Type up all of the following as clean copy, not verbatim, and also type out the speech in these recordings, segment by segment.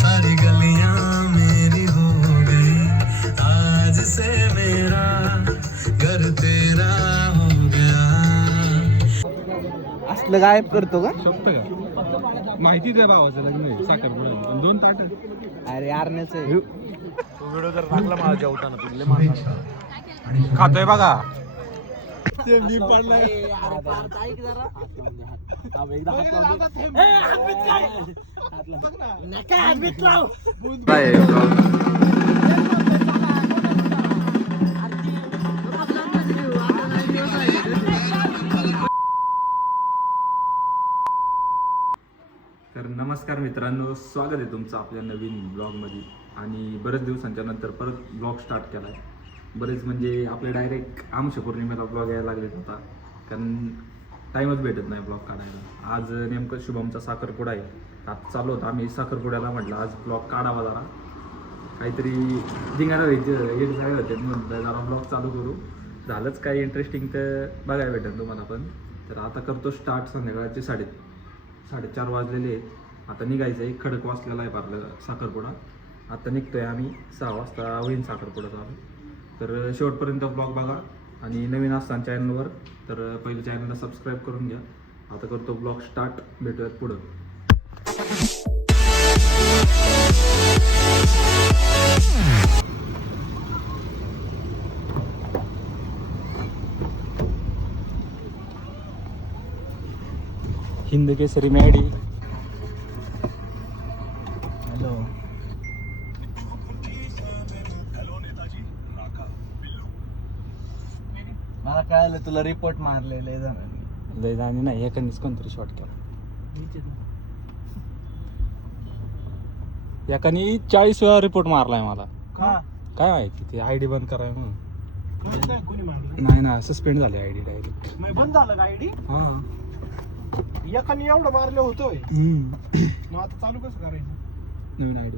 सारी गलियां मेरी हो गई आज से मेरा घर तेरा हो गया. असलं गायब करतो का? शोभत का माहिती द्या भावाचं लग्न आहे साखरपुडा 2 ताट अरे यारनेच व्हिडिओ जर टाकला माझा जेवताना तुझले खातोय बघा मी पडलाय तर नमस्कार मित्रांनो, स्वागत आहे तुमचं आपल्या नवीन ब्लॉगमध्ये. आणि बरेच दिवसांच्या नंतर परत ब्लॉग स्टार्ट केला आहे. बरेच म्हणजे आपले डायरेक्ट आमच्या पौर्णिमेला ब्लॉग यायला लागलेत होता, कारण टाईमच भेटत नाही ब्लॉग काढायला. आज नेमकं शुभमचा साखरपुडा आहे. आता चालू होता आम्ही साखरपुड्याला, म्हटलं आज ब्लॉग काढावा जरा, काहीतरी धिंगाणा व्हायचे एक जागे होते, म्हटलं जरा ब्लॉग चालू करू. झालंच काही इंटरेस्टिंग तर बघायला भेटेल तुम्हाला पण. तर आता करतो स्टार्ट. संध्याकाळचे 4:30 वाजलेले आहेत. आता निघायचं आहे. खडक वाचलेला आहे आपलं साखरपुडा. आता निघतोय आम्ही 6 वाजता होईन साखरपुडा चालू. तर शेवटपर्यंत ब्लॉग बघा आणि नवीन असताना चॅनलवर तर पहिले चॅनलला सबस्क्राईब करून घ्या. आता करतो ब्लॉग स्टार्ट. भेटूयात पुढं. हिंद केसरी मॅडी. हॅलो. मला कळालं तुला रिपोर्ट मारलेले लय जाणी नाही, एकानेच कोणतरी शॉट केला. एकाने 40 वेळा रिपोर्ट मारलाय मला. काय माहिती ते आयडी बंद कराय म्हणून. नाही ना, सस्पेंड झाले आयडी डायरेक्ट. बंद झालं का आयडी? हा एकाने एवढं मारलं होतोय. मग आता चालू कसं करायचं? नवीन आयडी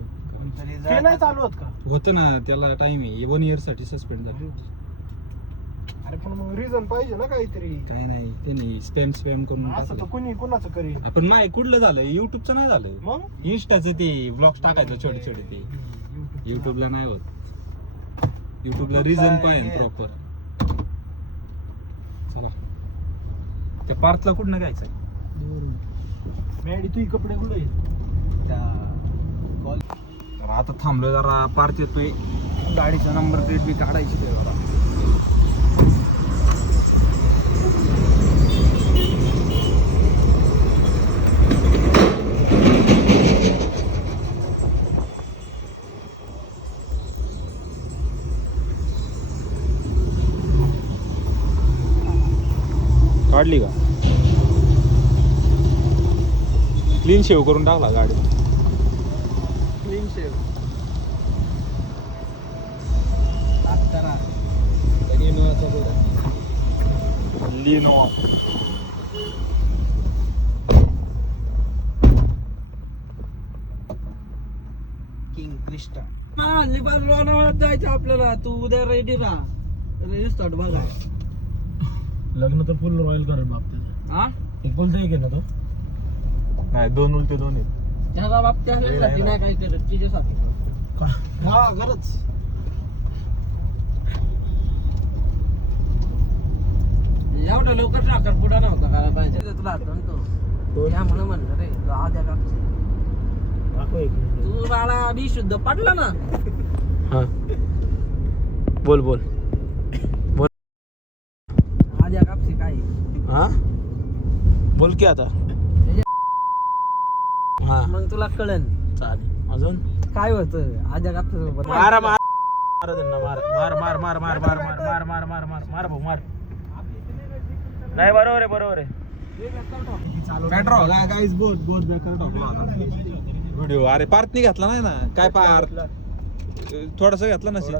ते नाही चालू होत का? होतं ना, त्याला टाइम आहे. 1 इयर साठी सस्पेंड झाले. अरे पण मग रिझन पाहिजे ना काहीतरी. काय नाही, ते नाही स्पॅम करून असं तर टाकलं. कुणी कुणाचं करेल. आपण नाही कुठलं झालं, युट्यूबचं नाही झालं. मग इन्स्टाचं ते ब्लॉग्स टाकायचं छोटे छोटे, ते युट्यूबला नाही होत. युट्यूबला रिझन पाहिजे प्रॉपर. चला त्या पार्थला कुठनं घ्यायचंय? मॅडी तुझी कपडे कुठे तर आता थांबलो जरा. पार्थ येतोय. गाडीचा नंबर प्लेट बी काढायची ते जरा. काढली का? क्लीन शेव करून टाकला गाडी. Clean shave. Lenovo. King Crysta. जायचं आपल्याला. तू उद्या रेडी राहा. रेजिस्टर्ड बघा. लग्न तर फुल रॉयल करेल बाप त्याचं. हा एकुलता एक आहे ना तो. नाही, 2 उलटे 2 आहेत. त्याला बाप त्यासाठी नाही काय करत, तिच्यासाठी. हा खरंच. एवढं लवकर साखरपुडा नव्हता करायला पाहिजे. तुला आठवतो त्यामुळे म्हणलं रे आद्या कापसे. दाखव एक मिनिट. तू बाळा बी शुद्ध पडला ना. हा बोल बोल. आद्या कापसे काय हा बोल की आता. हा मग तुला कळन चालेल. अजून काय होतं आद्या कापसे सोबत. मारा मार त्यांना, मार मार मार मार मार मार मार मार मार मार मार मार भाऊ मार. नाही बरोबर आहे, बरोबर आहे. पेट्रोल गाईज बहुत व्हिडिओ. अरे पार्थनी घेतला नाही ना. काय पार्थ थोडासा घेतला नसेल.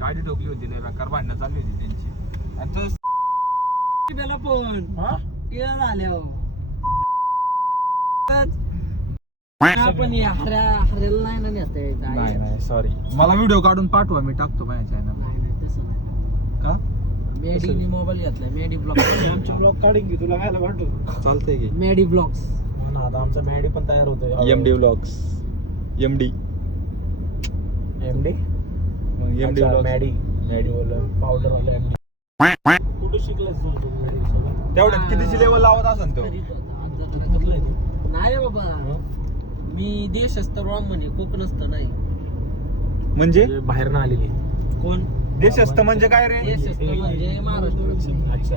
गाडी ठोकली होती, नाही बेकार भांडणं चालली होती त्यांची. आणि तो त्याला पण झाल्या आपण हऱ्याला नाही ना नेता नाही नाही सॉरी. मला व्हिडिओ काढून पाठवा, मी टाकतो माझ्या चॅनलला. तसं नाही. का मेडीने मोबाईल घेतलाय मेडी ब्लॉग आमचे ब्लॉग काढीन की तुला खायला वाटतो. चालतंय की मेडी ब्लॉग्स. हो ना, आता आमचा मॅडी पण तयार होतोय. MD vlogs. MD MD MD अच्छा, व्लॉग्स. मॅडी पावडर वाला एमडी. कुठे शिकलास तू सगळं? तेवढ्यात कितीची लेवल लावत असेल तो? कुठला आहे तू? नाही रे बाबा, मी देशस्थ रॉम म्हणे कोकणस्थ नाही. म्हणजे बाहेर ना आलेली. कोण? देशस्थ म्हणजे काय रे? देशस्थ म्हणजे महाराष्ट्र. अच्छा.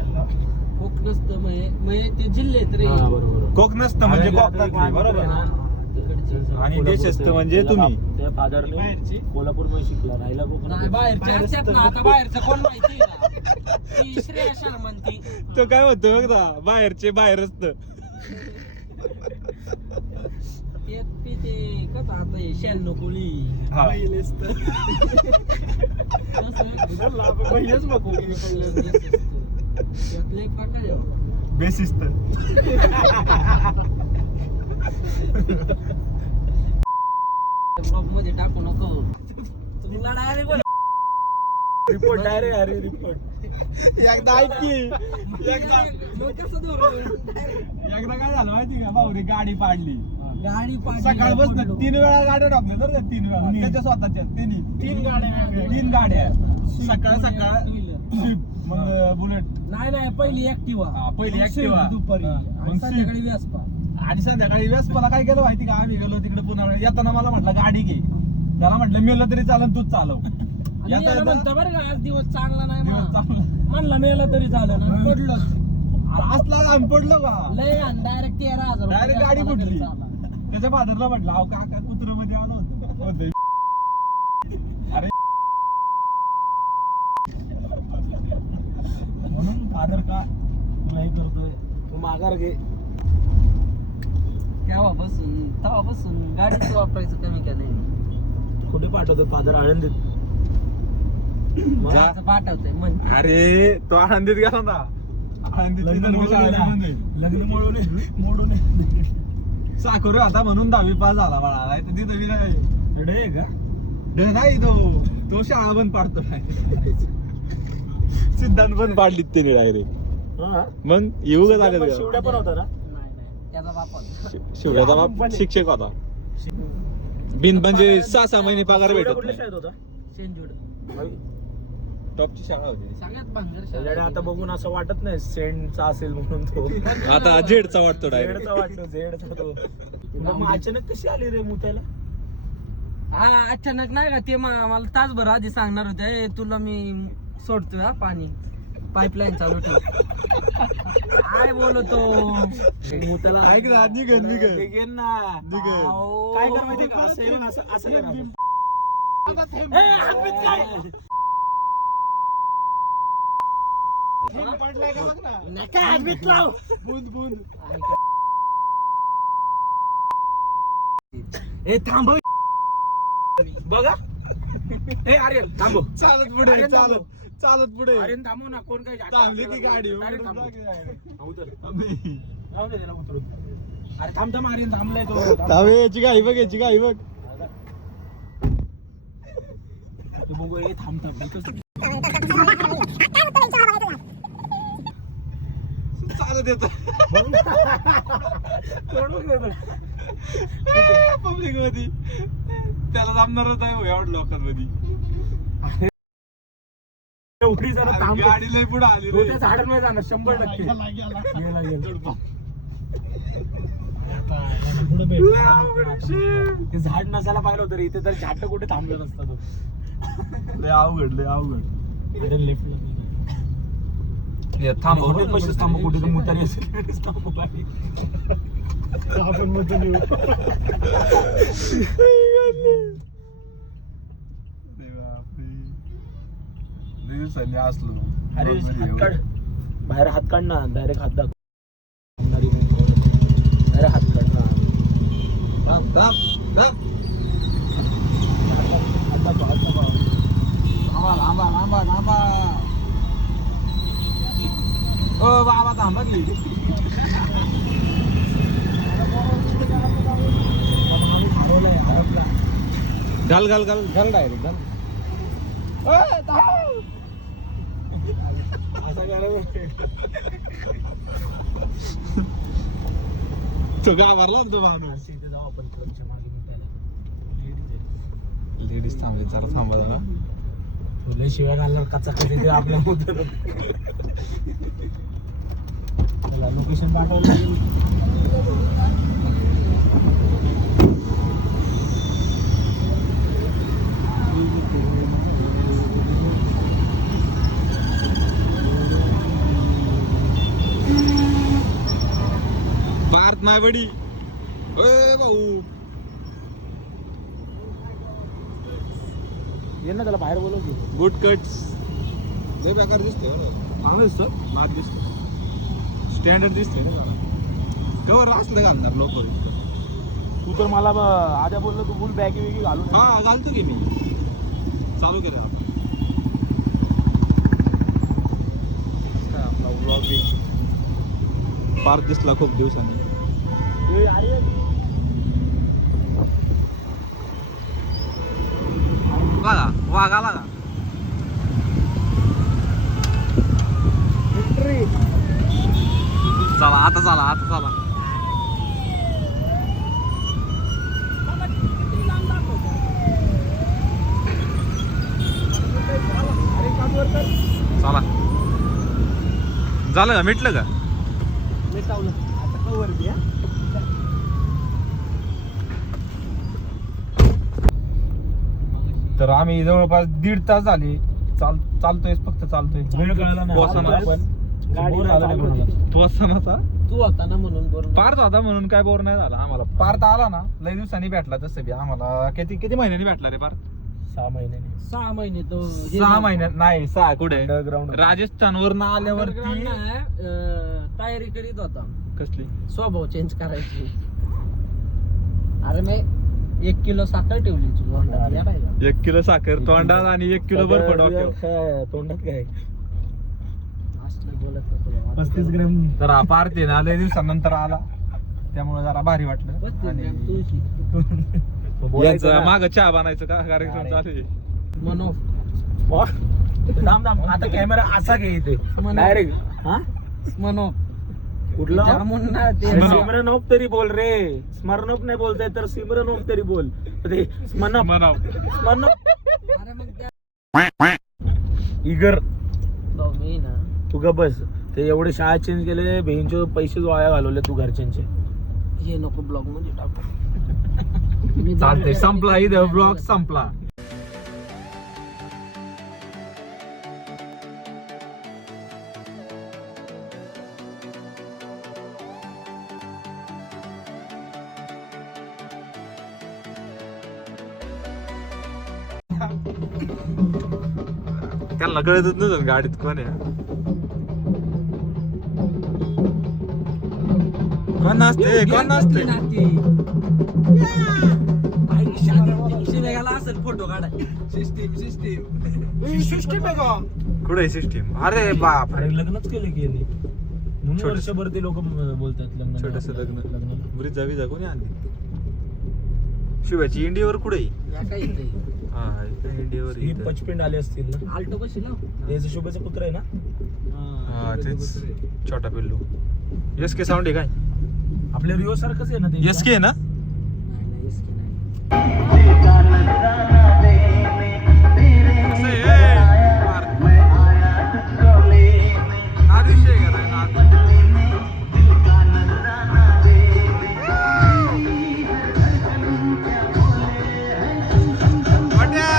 कोकणस्थ म्हणजे ते जिल्हे आहेत रे. हा, बरोबर. कोकणस्थ म्हणजे कोकणातली, बरोबर. तिकडचे. आणि देशस्थ म्हणजे तुम्ही. त्या फादरने कोल्हापूर मध्ये शिकला, राहिला नाही, कोकणात. बाहेरचे असतात ना, आता बाहेरचं कोण माहिती आहे का? ती श्रेया शर्मा ती. तो काय म्हणतो बघ ना, बाहेरचे बाहेर असत. ते कसं आता हे शॅल कोळी पहिलेच बघू. त्यातले प्रकार आहे. बेसिस्त. ब्लॉग मध्ये टाकू नको तुला डायरेक्ट रिपोर्ट डायरेक्ट. अरे रिपोर्ट एकदा ऐक की, एकदा काय झालं माहिती का भाऊ, गाडी पाडली. गाडी सकाळपासून 3 वेळा गाड्या टाकल्या बरं का, 3 वेळा त्याच्या स्वतःच्या. 3 गाड्या 3 गाड्या सकाळ मग बुलेट. नाही पहिली ऍक्टिवा, पहिली ऍक्टिवा दुपारी मग आणि संध्याकाळी व्यासपा. आणि संध्याकाळी वेस्पाला काय केलं माहिती का, आम्ही गेलो तिकडे पुन्हा. येताना मला म्हटलं गाडी घे, त्याला म्हटलं मेलं तरी चालन, तूच चालव. म्हणतो बरं का, आज दिवस चांगला नाही दिवस चांगला. म्हणला मेलं तरी झालं ना, पडलं असला आम्ही पडलो का, लय डायरेक्ट 13,000 रुपये डायरेक्ट गाडी व्याज फुटली. चालला. त्याच्या फादरला म्हटलं, अहो काका कुत्र मध्ये आलो होतो. अरे म्हणून फादर का तुला हे करतोय, तू माघार घे. तेव्हापासून गाडीच वापरायचं कमी का नाही. कुठे पाठवतो फादर? आळंदीत. माझं पाठवतंय म्हण. अरे तो आनंदीत गेला ना. लग्न मोडून साखर आता म्हणून 10वी पास झाला बाळा. नाही तर तिथं नाही का नाही, तो शाळा पण पाडतो. सिद्धांत पण पाडलीत त्याने डायरेक्ट. मग येऊ का झाले शिवड्या पण होता ना. नाही त्याचा बाप होता. शिवड्याचा बाप शिक्षक होता. बिन म्हणजे 6 महिने पगार भेटत कुठल्या नाही. शाळेत होता? सेंजूड टॉपची शाळा होती. सगळ्यात भांगर त्याच्याकडे आता बघून असं वाटत नाही सेंटचा असेल म्हणून तो. आता झेडचा वाटतो डायरेक्ट. झेडचा वाटतो, झेडचा तो. मग अचानक कशी आली रे मुताला? हा अचानक नाही का, ते मला तासभर आधी सांगणार होते, "ए, तुला मी सोडतोय हा पाणी, पाईपलाईन चालू ठेव." काय बोलतो मुताला ऐक ना, निघन ना काय कर माहिती का, असं येऊन असं करा. ए थांब बघा. ए अरे थांब, चालत पुढे चालत पुढे. अरे थांबव ना, कोण काय थांबली की गाडी. अरे थांब. राहू दे त्याला उतरू. अरे थांब थांब, अरे थांबलाय तो. याची गाई बघ, याची गाई बघ. तू बघू. ए थांब थांब चालत येत पब्लिक मध्ये. त्याला जमणारच आहे एवढ्या लोकांमध्ये. एवढी जरा थांब. गाडी लय पुढे आली तो त्या झाडांमध्ये जाणार 100%. गेला, गेला. ते झाड नसायला पाहिलं होतं रे इथे, तर झाड कुठे थांबलं नसतं तो. लय अवघड. अरे लेफ्टला थांब पैसे थांबू, कुठे तर मुतारी असेल थांबू गाडी. आपण दिवसांनी असलो. अरे हात काढ, बाहेर हात काढ ना, डायरेक्ट हात दाखव. डायरेक्ट हात काढ ना. हात दाखव. लांबा. ओ बाबा थांबा की. घाल डायरेक्ट घाल. तो गावारला तो माणूस लेडीज थांबले जरा थांबा जरा तुला शिवाय घालणार कच्चा कधी आपल्या लोकेशन पाठवलं भारत मायवडी ओय भाऊ ये ना त्याला बाहेर बोलव की गुड कट्स लय बेकार दिसतोय चांगलं दिसतं मात दिसतं स्टँडर्ड दिसतंय ना कवर असलं घालणार लोक तू तर मला आद्या बोललो तू फुल बॅगी वेगी घालून हा घालतो की मी चालू केलं आपला व्लॉग पार्क दिसला खूप दिवसांनी वाघ आला का चला आता चला चला झालं का मिटलं का मिटावलं आता कवर द्या तर आम्ही जवळपास 1.5 तास झाले चालतोय फक्त चालतोय वेळ कळला नाही. पोहोचताना. आपण गाडी नाही चालवली. तो असतानाचा तू होता ना म्हणून बरोबर पार्थ होता म्हणून काय बोर नाही झाला आम्हाला पार्थ आला ना लय दिवसांनी भेटला तसं बी आम्हाला किती महिन्यांनी भेटला रे पार्थ 6 महिने तो 6 महिन्यात नाही 6 कुठे Underground. राजस्थान वरनं आल्यावरती तयारी करीत होता कसली स्वभाव चेंज करायची अरे मी 1 किलो साखर ठेवली तुझी 1 किलो साखर तोंडात आणि 1 किलो बर्फ डोक्यावर तोंडात काय बोलत नको 35 ग्रॅम तर हा पार्थ आहे ना लय दिवसानंतर आला त्यामुळे जरा भारी वाटलं 35 ग्रॅम आणि तुळशी यांचं माग चहा बनायचं का कार्यक्रम चालू आहे मनोफ आता कॅमेरा असा घे इथे डायरेक्ट मनोफ कुठला जामून ना ते सिमरनोप तरी बोल रे स्मरणोप नाही बोलताय तर सिमरनोप तरी बोल ते स्मरणोप म्हणाव स्मरणोप अरे मग त्या इगर मी ना तू ग बस ते एवढे शाळा चेंज केले बहिणीचे पैसे वाया घालवले तू घरच्यांचे हे नको ब्लॉग मध्ये टाकू मी चालतंय संपला इथं ब्लॉग संपला त्यांना कळतच नव्हतं गाडीत कोण आहे कोण नसते शिवेगाला असेल फोटो काढाय सिस्टीम कुठे सिस्टीम अरे बाप अरे लग्नच केले की यांनी. म्हणून वर्षभर ते लोक बोलतात लग्न छोटस लग्न ब्रिजा विजा कोणी आणली शिवाची इंडियावर कुठे काय इथे हा इंडियावर ही पचपिंड आले असतील ना आल्टो कशी लाव त्याचं शुभेचा पुत्र आहे ना हा तेच छोटा पिल्लू एस के साऊंड आहे काय आपल्या रिओ सारखंच आहे ना ते एस के ना नाही इसकी नाही कसं आहे, ए, मार. नाद विषय आहे का नाही, नाद? वाट्या.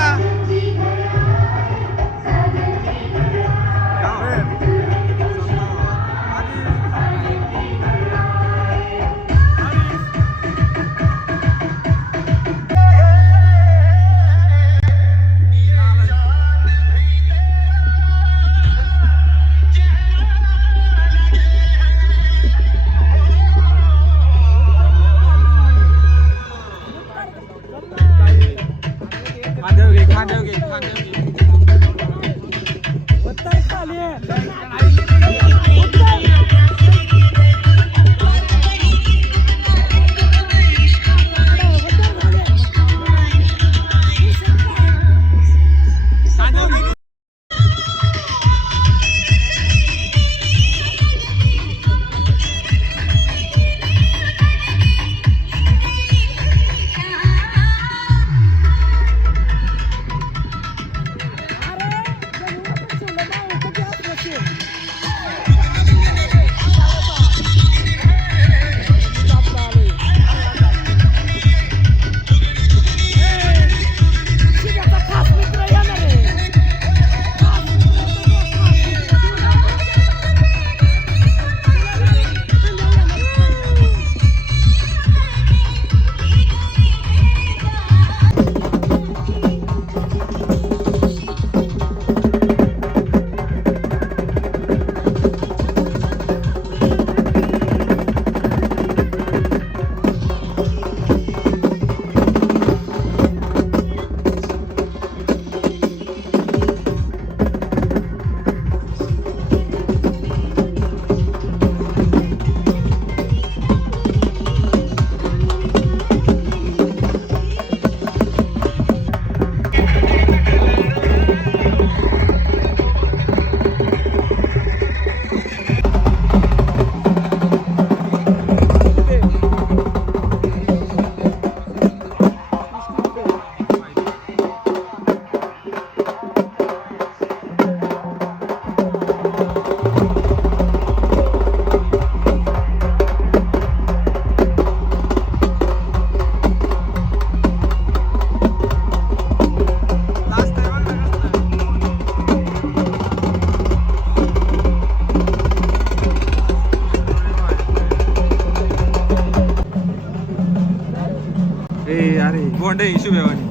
खोंड आहे शुभेवानी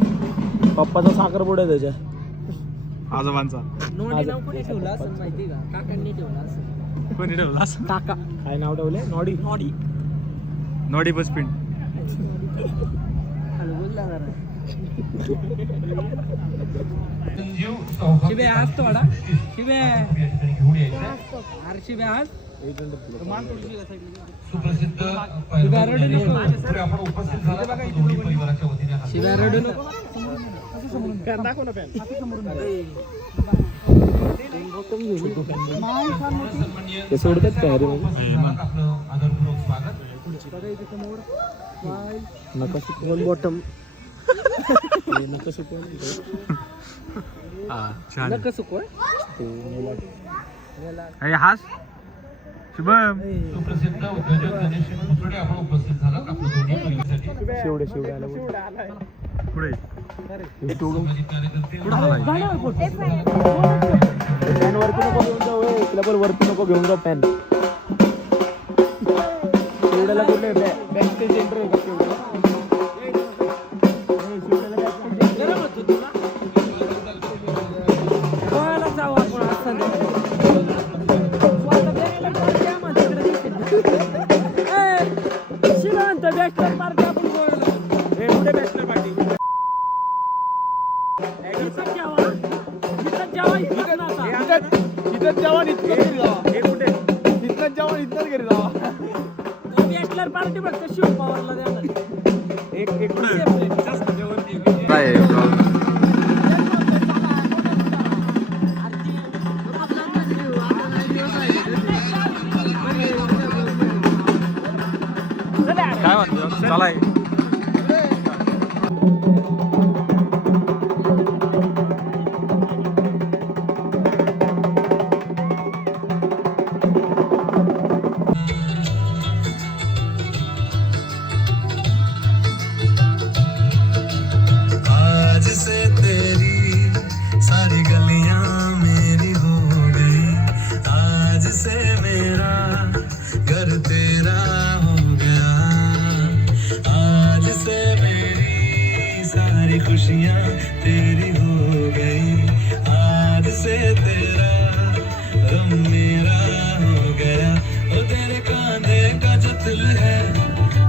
पप्पाचा साखरपुडा आहे त्याच्या आजोबांचा. नोडी नाव कोणी ठेवलं असं माहिती का? काकांनी ठेवलं असं. कोणी ठेवला असं? काका काय नाव ठेवले नॉडी नोडी नॉडी बसपिंड. बोलला जरा. शिबे आज तो वाडा शिबे अरे शिबे आज सुप्रसिद्ध शिबे रडू नको. पुढे आपण उपस्थित झाला दोन्ही परिवाराच्या वतीने हा शिबे रडू नको. ते सोडतात काय रे आपलं आदरपूर्वक स्वागत. नका वन बॉटम नका सुकवून छान. नका सुकवा. हास शुभम. सुप्रसिद्ध उद्योजक गणेश मुसळे आपण उपस्थित झालात आपलं दोन्ही परिवारासाठी. शेवडे शेवडे आला पुढे सामाजिक कार्यकर्ते पॅन वरती नको घेऊन जाऊ तिला पण वरती नको घेऊन जाऊ पॅन शेवड्याला कुठे बॅक स्टेज एंटर आहे का गरम होतो तुला. गोव्याला जाऊ आपण आज संध्याकाळी. आता बॅचलर पार्टी आम्हाला तिकडे दिसेल. ए, श्रीमंत बॅचलर पार्टी आपण गोव्याला. कुठे बॅचलर पार्टी इथं जेवा. इथं जेवा, इथं नाचा. इथं जेवण इथं घरी जावा हे कुठे इथं जेवण इथं घरी जावा बॅचलर पार्टी फक्त शिव पवारला देणार. एक Separate. काय म्हणतो चला आज से तेरी सारी गलियां मेरी हो गई. आज से मेरा घर तेरा हो गया. आज से मेरी सारी खुशियां तेरी हो गई. आज से तेरा गम मेरा हो गया. ओ तेरे कांधे का जो दिल है,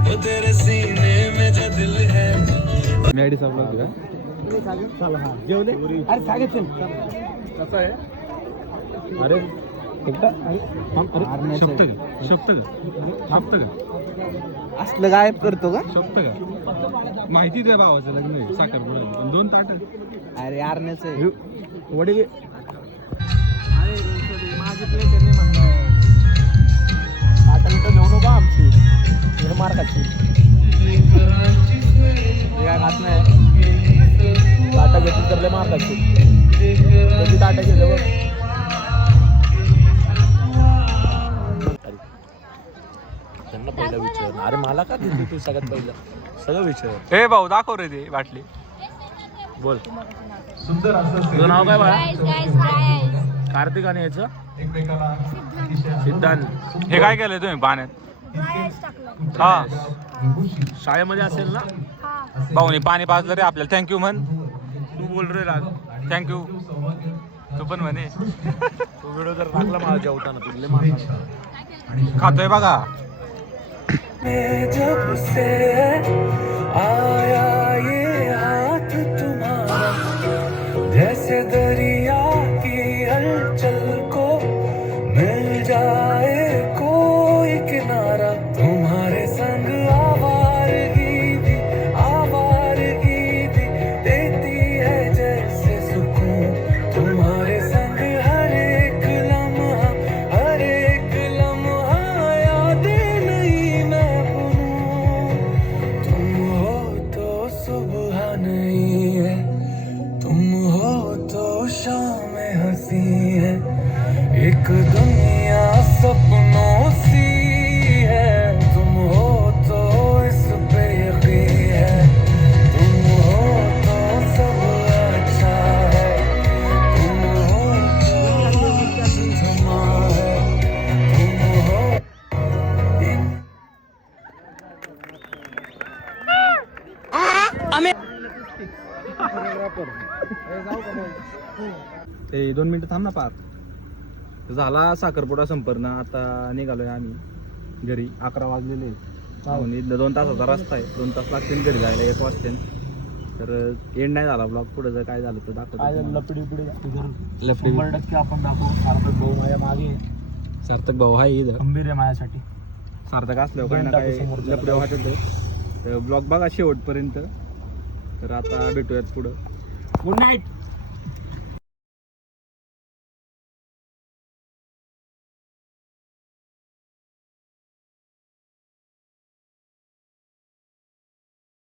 ओ तेरे सीने में जो दिल है. मॅडी सापडा का? जेवले अरे सांगितलं कसं आहे अरे एकदा अरे शोभतं का? शोभतं का? थांबतं का? असलं गायब करतो का? शोभतं का? माहिती द्या भावाचं लग्न आहे साखरपुडा 2 ताट. अरे यारनेच वडील माझी प्लेट नाही म्हणलं. आता इथं घेऊ नका आमची हे मार खाची काय खात नाही. ताटा घेतली तर लय मार खाची त्याची ताटा घेतल्यावर त्यांना पहिला विचार अरे मला का देते तू सगळ्यात पहिलं सगळं विचार ए भाऊ दाखव रे ते बाटली. बोल सुंदर असं तुझं नाव काय बाळा guys, guys. कार्तिक आणि याचं एकमेकाला अतिशय सिद्धांत हे काय केलंय तुम्ही पाण्यात? Rice टाकलं. हा शाळेमध्ये असेल ना हा. भाऊनी पाणी पाजलं रे आपल्याला. थँक्यू म्हण. तू बोल रे राज थँक्यू तू पण म्हणे. तू व्हिडिओ जर टाकला मला जेवताना तुझले मारणार खातोय बघा. जब से आया ये हाथ तुम्हारा, जैसे दरिया की हलचल को मिल जाए कोई किनारा. तुम्हारे संग आवारगी भी देती है जैसे सुकून. तुम्हारे संग हर एक लम्हा यादें नहीं मैं भूलूं. तुम हो तो ते 2 मिनिटं थांब ना पार. झाला साखरपुडा संपन्न. आता निघालोय आम्ही घरी. 11 वाजलेले आहेत. 2 तासाचा रस्ता आहे. 2 तास लागतील घरी जायला. 1 वाजतील. तर एंड नाही झाला ब्लॉग. पुढे जर काय झालं तर दाखवतो. लपडी पुढे लफडी 100% आपण दाखवू. सार्थक भाऊ माझ्या मागे सार्थक भाऊ आहे इथं. खंबीर आहे माझ्यासाठी. सार्थक असल्यावर काय ना काय लफडे वाटत. तर ब्लॉग बघा शेवटपर्यंत. तर आता भेटूयात पुढं. Good night.